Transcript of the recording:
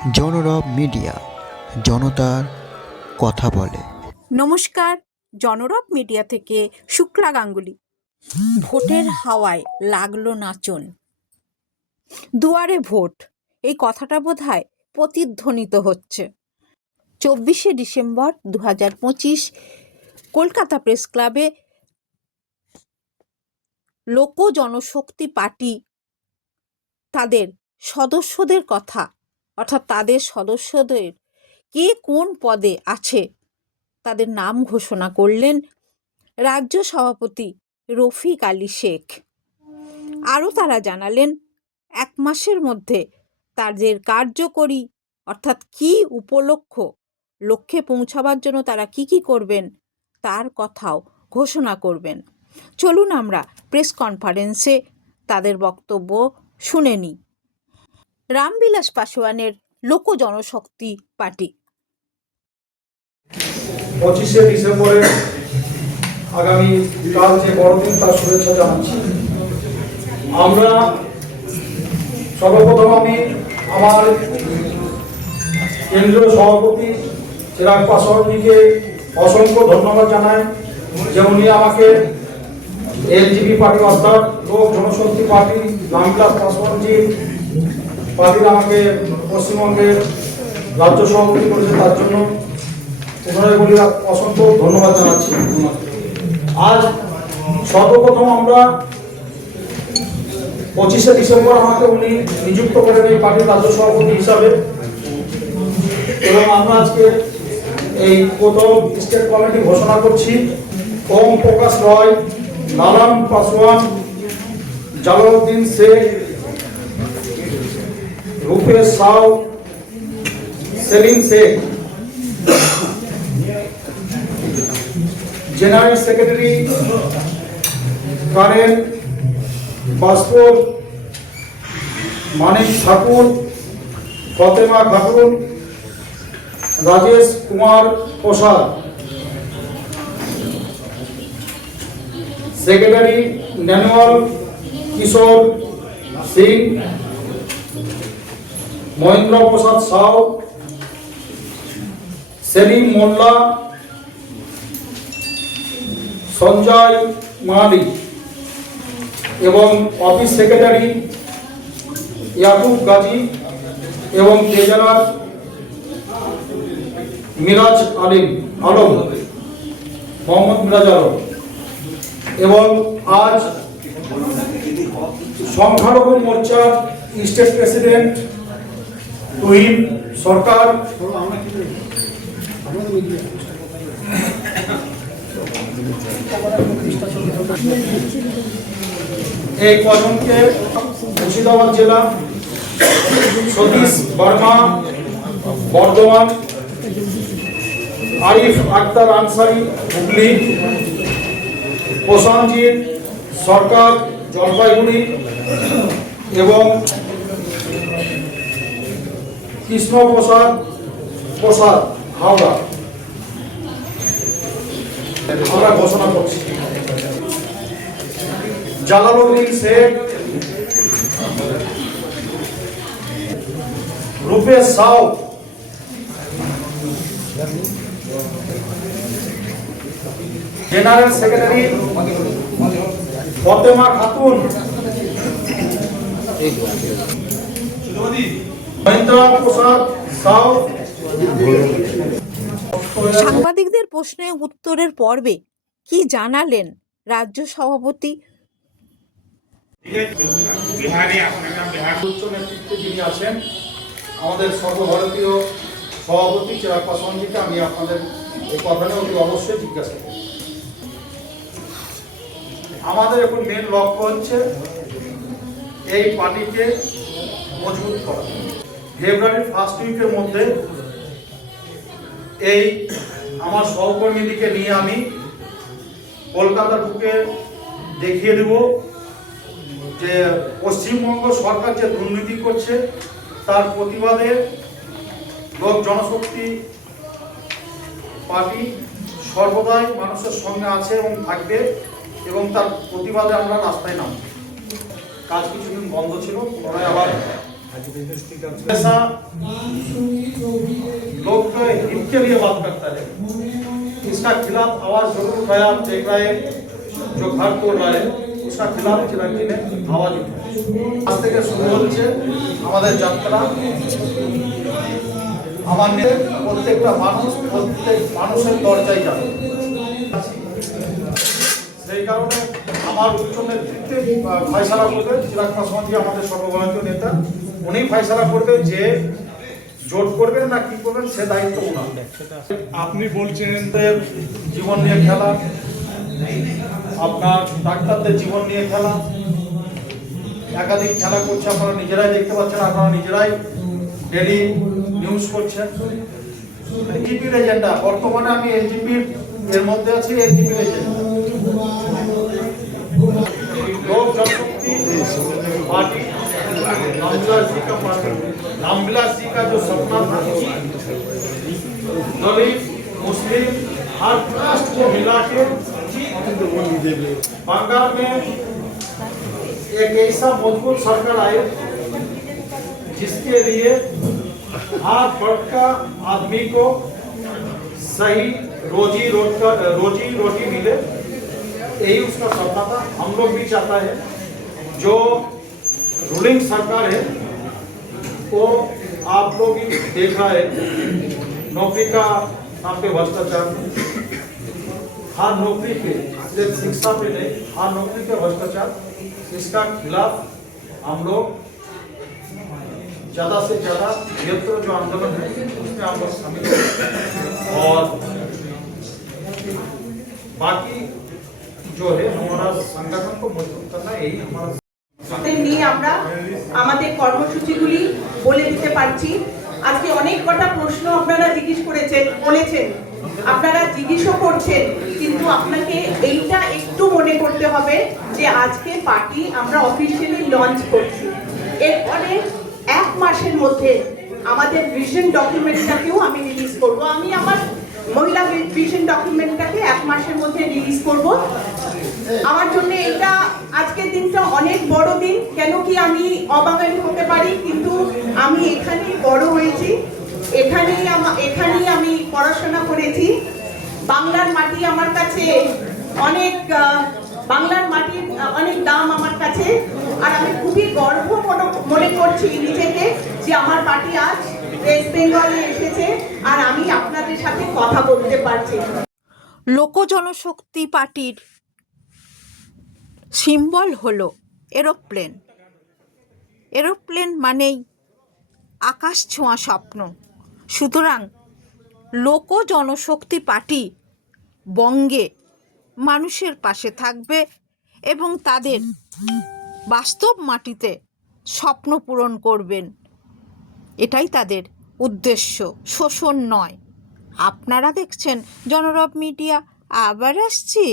জনরব media, জনতার কথা বলে। নমস্কার, জনরব মিডিয়া থেকে শুক্লা গাঙ্গুলি। ভোটের হাওয়ায় লাগলো নাচন, দুয়ারে ভোট, এই কথাটা বোধহয় প্রতিধ্বনিত হচ্ছে। 24শে ডিসেম্বর 2025 কলকাতা প্রেস ক্লাবে লোক জনশক্তি পার্টি তাদের সদস্যদের কথা, অর্থাৎ তাদের সদস্যদের কে কোন পদে আছে তাদের নাম ঘোষণা করলেন রাজ্য সভাপতি রফিক আলী শেখ। আরও তারা জানালেন 1 মাসের মধ্যে তাদের কার্যকরী অর্থাৎ কী লক্ষ্যে পৌঁছাবার জন্য তারা কি করবেন তার কথাও ঘোষণা করবেন। চলুন আমরা প্রেস কনফারেন্সে তাদের বক্তব্য শুনে নিই। রামবিলাস পাসোয়ানের লোক জনশক্তি পার্টি। 25শে ডিসেম্বরে আগামী কাল যে বড়দিন তার শুভেচ্ছা জানাচ্ছি। আমরা সর্বপ্রথম আমি আমার কেন্দ্রীয় সভাপতি চিরাগ পাসোয়ানজিকে অসংখ্য ধন্যবাদ জানাই যে উনি আমাকে এলজিপি পার্টি অর্থাৎ লোক জনশক্তি পার্টি রামবিলাস পাসোয়ানজি পার্টির আমাকে পশ্চিমবঙ্গের রাজ্য সভাপতি করেছে, তার জন্য বলি অসংখ্য ধন্যবাদ জানাচ্ছি। আজ সর্বপ্রথম আমরা 25শে ডিসেম্বর আমাকে উনি নিযুক্ত করেন এই পার্টির রাজ্য সভাপতি হিসাবে, এবং আমরা আজকে এই প্রথম স্টেট কমিটি ঘোষণা করছি। Om Prakash Roy, Lalam Paswan, Jalaluddin Sheikh, Rupesh Sau, Salim Sheikh. General secretary Karen Baspur, Manik Thakur, Fatema Khatun, Rajesh Kumar Prasad. Secretary ন্যানুয়াল কিশোর সিং, মহেন্দ্র প্রসাদ সাউ, সেলিম মোল্লা, সঞ্জয় মালি, এবং অফিস সেক্রেটারি ইয়াকুব গাজী এবং ট্রেজারার মিরাজ আলম, মোহাম্মদ মিরাজ আলম। এবং আজ সংখ্যালঘু মোর্চার স্টেট প্রেসিডেন্ট তুহিন সরকার, এই কজনকে মুর্শিদাবাদ জেলা, সতীশ বর্মা বর্ধমান, আরিফ আক্তার আনসারি হুগলি, প্রশান্তজিৎ সরকার জলপাইগুড়ি এবং কৃষ্ণ প্রসাদ হাওড়া আমরা ঘোষণা করছি। Jalaluddin Sheikh, Rupesh Sau, general secretary Fatema Khatun, Mahendra Prasad Sau. সাংবাদিকদের প্রশ্নে উত্তরের পর্বে কি জানালেন রাজ্য সভাপতি? উচ্চ নেতৃত্বে যিনি আছেন আমাদের সর্বভারতীয় সভাপতি চিরাগ পাসোয়ানজিকে আমি আপনাদের এই কথাটা অতি অবশ্যই জিজ্ঞাসা করি। আমাদের এখন মেন লক্ষ্য হচ্ছে এই পার্টিকে মজবুত করা। ফেব্রুয়ারির ফার্স্ট উইকের মধ্যে এই আমার সহকর্মীদিকে নিয়ে আমি কলকাতার বুকে দেখিয়ে দেব যে পশ্চিমবঙ্গ সরকার যে দুর্নীতি করছে তার প্রতিবাদে লোক জনশক্তি পার্টি সর্বদাই মানুষের সঙ্গে আছে এবং থাকবে, এবং তার প্রতিবাদে আমরা রাস্তায় নামব। কাজ কিছুদিন বন্ধ ছিল, পুনরায় আবার ऐसा लोग तो हित के लिए बात करता है, इसका खिलाफ आवाज जरूर उठाया। आप देख रहे हैं जो घर तोड़ रहा है उसका खिलाफ चिराग जी ने आवाज उठाया। आज থেকে শুরু হচ্ছে আমাদের যাত্রা। আমার নেই প্রত্যেকটা মানুষ প্রত্যেক মানুষের দরজায় যাবে। সেই কারণে আমার উচ্চ নেতৃত্বে ফয়সালা করবে চিরাগ পাসওয়ানজি, আমাদের সর্বভারতীয় নেতা। উনি ফয়সালা করবে যে জোট করবেন না কি করবেন, সে দায়িত্ব ওনার। আপনি বলছেন জীবন নিয়ে খেলা, আপনার ডাক্তারদের জীবন নিয়ে খেলা, একাধিক খেলা করছে। আপনারা নিজেরাই দেখতে পাচ্ছেন, আপনারা নিজেরাই ডেলি নিউজ করছেন। এনজিপির এজেন্ডা, বর্তমানে আমি এনজিপির এর মধ্যে আছি। এনজিপির এজেন্ডা लोक जनशक्ति पार्टी, रामविलास जी का जो सपना था, दलित मुस्लिम हर कास्ट को मिला के बंगाल में एक ऐसा मजबूत सरकार आए जिसके लिए हर वर्ग का आदमी को सही रोजी रोटी मिले, यही उसका सपना था। हम लोग भी चाहता है जो रूलिंग सरकार है वो आप लोग भी देख रहा है, नौकरी का नाम पे भ्रष्टाचार, हर नौकरी पे, सिर्फ शिक्षा पे नहीं, हर नौकरी पे भ्रष्टाचार, इसका खिलाफ हम लोग ज्यादा से ज्यादा बृहत्तर जो आंदोलन है उसमें हम लोग शामिल हैं। और बाकी जो है हमारा संगठन को मजबूत करना, यही हमारा নিয়ে আমরা আমাদের কর্মসূচিগুলি বলে দিতে পারছি। আজকে অনেক কটা প্রশ্ন আপনারা জিজ্ঞেস করেছেন, বলেছেন, আপনারা জিজ্ঞেসও করছেন, কিন্তু আপনাকে এইটা একটু মনে করতে হবে যে আজকে পার্টি আমরা অফিসিয়ালি লঞ্চ করছি। এরপরে 1 মাসের মধ্যে আমাদের ভিশন ডকুমেন্টটাকেও আমি রিলিজ করব। আমি আমার মহিলা ভিশন ডকুমেন্টটাকে 1 মাসের মধ্যে রিলিজ করব। আমার জন্য এটা আজকের দিনটা অনেক বড় দিন। কেন কি আমি অবাঙালি হতে পারি, কিন্তু আমি এখানেই বড় হয়েছি, এখানেই আমি পড়াশোনা করেছি। বাংলার মাটি আমার কাছে অনেক, বাংলার মাটির অনেক দাম আমার কাছে। আর আমি খুবই গর্ব মনে করছি নিজেকে যে আমার পার্টি আজ ওয়েস্ট বেঙ্গলে এসেছে আর আমি আপনাদের সাথে কথা বলতে পারছি। লোক জনশক্তি পার্টির সিম্বল হলো এরোপ্লেন। এরোপ্লেন মানেই আকাশ ছোঁয়া স্বপ্ন। সুতরাং লোক জনশক্তি পার্টি বঙ্গে মানুষের পাশে থাকবে এবং তাদের বাস্তব মাটিতে স্বপ্ন পূরণ করবেন, এটাই তাদের উদ্দেশ্য, শোষণ নয়। আপনারা দেখছেন জনরব মিডিয়া, আবার আসছি।